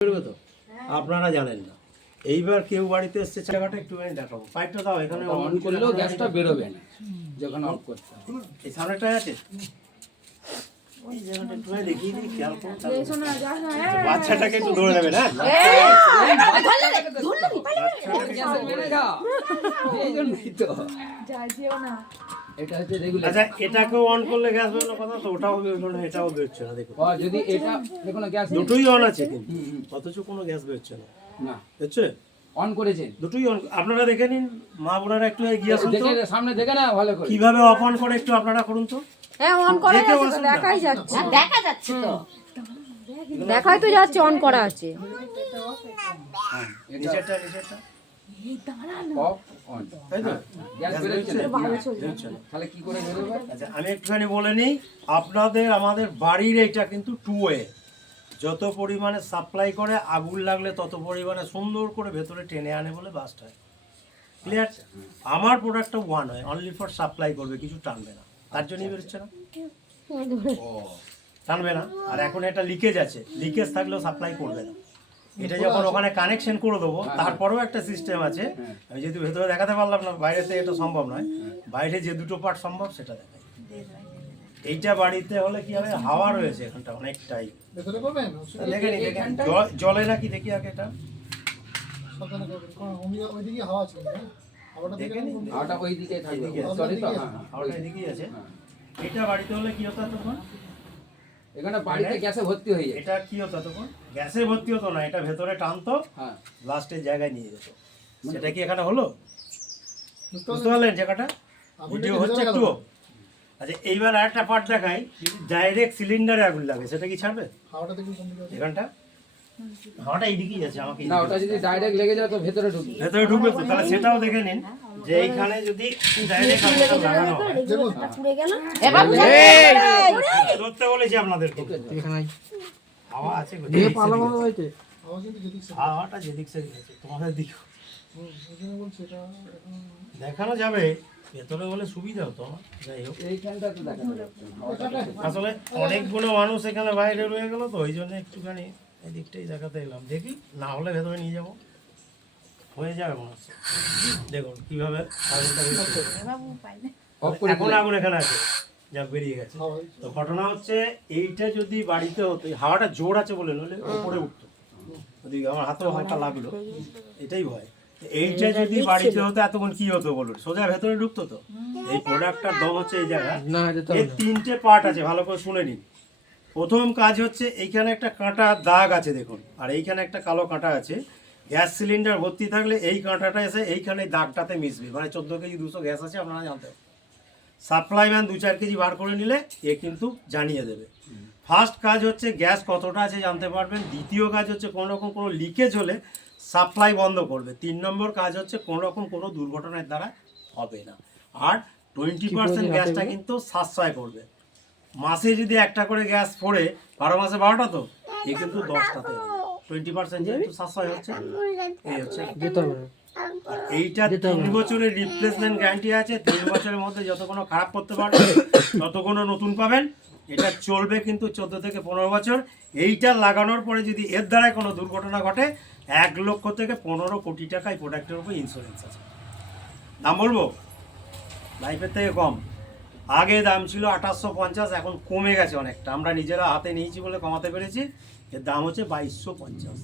তো আপনারা জানেন না। এইবার কেউ বাড়িতে এসছে জায়গাটা একটুখানি দেখাবো। পাইপটা দাও, এখানে অন করলেও গ্যাসটা বেরোবে না যখন অফ করতে হবে। এই সামনেটাই আছে, ওই জায়গাটা একটুখানি দেখিয়ে দিই, খেয়াল করুন। বাচ্চাটাকে একটু ধরে নেবে না, আচ্ছা এটাকেও অন করলে গ্যাস বেরোনোর কথা, তো ওটাও বেরোলো না, এটাও বেরোচ্ছে না। দেখুন যদি এটা দেখুন গ্যাস দুটোই অন আছে কিন্তু অথচ কোনো গ্যাস বেরোচ্ছে না। না বুঝছে, অন করেছেন দুটোই অন। আপনারা দেখে নিন, মা বোনেরা একটু এগিয়ে আসুন তো, সামনে দেখে না ভালো করে কিভাবে অফ অন করে একটু আপনারা করুন তো। হ্যাঁ অন করা আছে তো, দেখাই যাচ্ছে, দেখা যাচ্ছে তো, দেখাই তো যাচ্ছে অন করা আছে। নিচেরটা অফ অন তাই তো, গ্যাস বেরোচ্ছে না বেরোচ্ছে না। তাহলে কি করে বেরোবে? আচ্ছা আমি একটুখানি বলে নিই, আপনাদের আমাদের বাড়ির এইটা কিন্তু 2 ওয়ে। যত পরিমাণে সাপ্লাই করে, আগুন লাগলে তত পরিমাণে সুন্দর করে ভেতরে টেনে আনে বলে বাস্ট হয়। ক্লিয়ার? আমার প্রোডাক্টটা 1 হয়, অনলি ফর সাপ্লাই করবে, কিছু টানবে না, তার জন্যই বেরোচ্ছে না। টানবে না। আর এখন এটা লিকেজ আছে, লিকেজ থাকলেও সাপ্লাই করবে না। এটা যখন ওখানে কানেকশন করে দেবো, তারপরেও একটা সিস্টেম আছে। আমি যেহেতু ভেতরে দেখাতে পারলাম না, বাইরেতে এটা সম্ভব নয়, বাইরে যে দুটো পার্ট সম্ভব সেটা দেখাই। এইটা বাড়িতে হলে কি হবে, হাওয়া রয়েছে এখানটা অনেকটাই, দেখে নি জলে নাকি দেখি আগে এটা দেখে নি, হাওয়াটা ওই দিকে থাকবে, এদিকে আছে। সরি তো হাওয়াটা এদিকেই আছে। এটা বাড়িতে হলে কি হতো তখন, এখানে বাড়িতে গ্যাসে ভর্তি হয়ে যায়। এটা কি হতো তখন, গ্যাসে ভর্তি হতো না, এটা ভেতরে টানতো, হ্যাঁ লাস্টের জায়গায় নিয়ে যেত। সেটা কি এখানে হলো, বুঝতে পারলেন জায়গাটা? ভিডিও হচ্ছে একটু। আচ্ছা এইবার আরেকটা পার্ট দেখাই, যদি ডাইরেক্ট সিলিন্ডারে আগুন লাগে সেটা কি ছাড়বে? এখানটা হাওয়াটা এইদিকেই আছে, আমাকে না ওটা যদি ডাইরেক্ট লেগে যায় তো ভেতরে ঢুকবে। ভেতরে ঢুকবে তো, তাহলে সেটাও দেখে নিন যে এইখানে যদি ডাইরেক্ট আগুনটা লাগানো হয়। ধরতে বলেছি আপনাদেরকে, হাওয়া আছে গো, হাওয়াটা যেদিক সেদিক আছে, তোমাদের দিক দেখানো যাবে। ভেতরে বলে সুবিধা হতো আমার, যাই হোক। এইখানটা তো দেখা যাচ্ছে না। আসলে অনেকগুলো মানুষ এখানে বাইরে রয়ে গেল তো, ওই জন্য একটুখানি এই দিকটাই দেখাতে এলাম। দেখি না হলে ভেতরে নিয়ে যাবো, হয়ে যাবে মনে হচ্ছে। দেখুন কিভাবে আগুনটা বেরিয়েছে। এখন আগুন এখানে আছে, যা বেরিয়ে গেছে। তো ঘটনা হচ্ছে এইটা যদি বাড়িতে হতো, হাওয়াটা জোর আছে বলে নইলে উপরে উঠতো। ওদিকে আমার হাতেও হালকা লাগলো, এটাই ভয়। এইটা যদি বাড়িতে হতো এতক্ষণ কি হতো বলুন, সোজা ভেতরে ঢুকতো তো। এই প্রোডাক্টটার দম হচ্ছে এই জায়গা, এর 3টে পার্ট আছে, ভালো করে শুনে নিন। প্রথম কাজ হচ্ছে এইখানে একটা কাঁটা দাগ আছে দেখুন, আর এইখানে একটা কালো কাঁটা আছে। গ্যাস সিলিন্ডার ভর্তি থাকলে এই কাঁটাটা এসে এইখানে দাগটাতে মিশবে, মানে 14 কেজি 200 গ্যাস আছে, আপনারা জানতে হবে। সাপ্লাই ম্যান 2-4 কেজি বার করে নিলে এ কিন্তু জানিয়ে দেবে। ফার্স্ট কাজ হচ্ছে গ্যাস কতটা আছে জানতে পারবেন। দ্বিতীয় কাজ হচ্ছে কোনো রকম কোনো লিকেজ হলে সাপ্লাই বন্ধ করবে। 3 নম্বর কাজ হচ্ছে কোনো রকম কোনো দুর্ঘটনার দ্বারা হবে না। আর 20% গ্যাসটা কিন্তু সাশ্রয় করবে। মাসে যদি একটা করে গ্যাস পড়ে, 12 মাসে 12টা, তো এ কিন্তু 10টাতে 20% যেহেতু সাশ্রয় হচ্ছে, এই হচ্ছে। আর এইটা 3 বছরের রিপ্লেসমেন্ট গ্যারান্টি আছে। 3 বছরের মধ্যে যত কোনো খারাপ করতে পারবে তত কোনো নতুন পাবেন। এটা চলবে কিন্তু 14 থেকে 15 বছর। এইটা লাগানোর পরে যদি এর দ্বারাই কোনো দুর্ঘটনা ঘটে, 1 লক্ষ থেকে 15 কোটি টাকা এই প্রোডাক্টের উপর ইন্স্যুরেন্স আছে। দাম বলবো লাইফের থেকে কম। আগে দাম ছিল 2850, এখন কমে গেছে অনেকটা। আমরা নিজেরা হাতে নিয়েছি বলে কমাতে পেরেছি। এর দাম হচ্ছে 2250।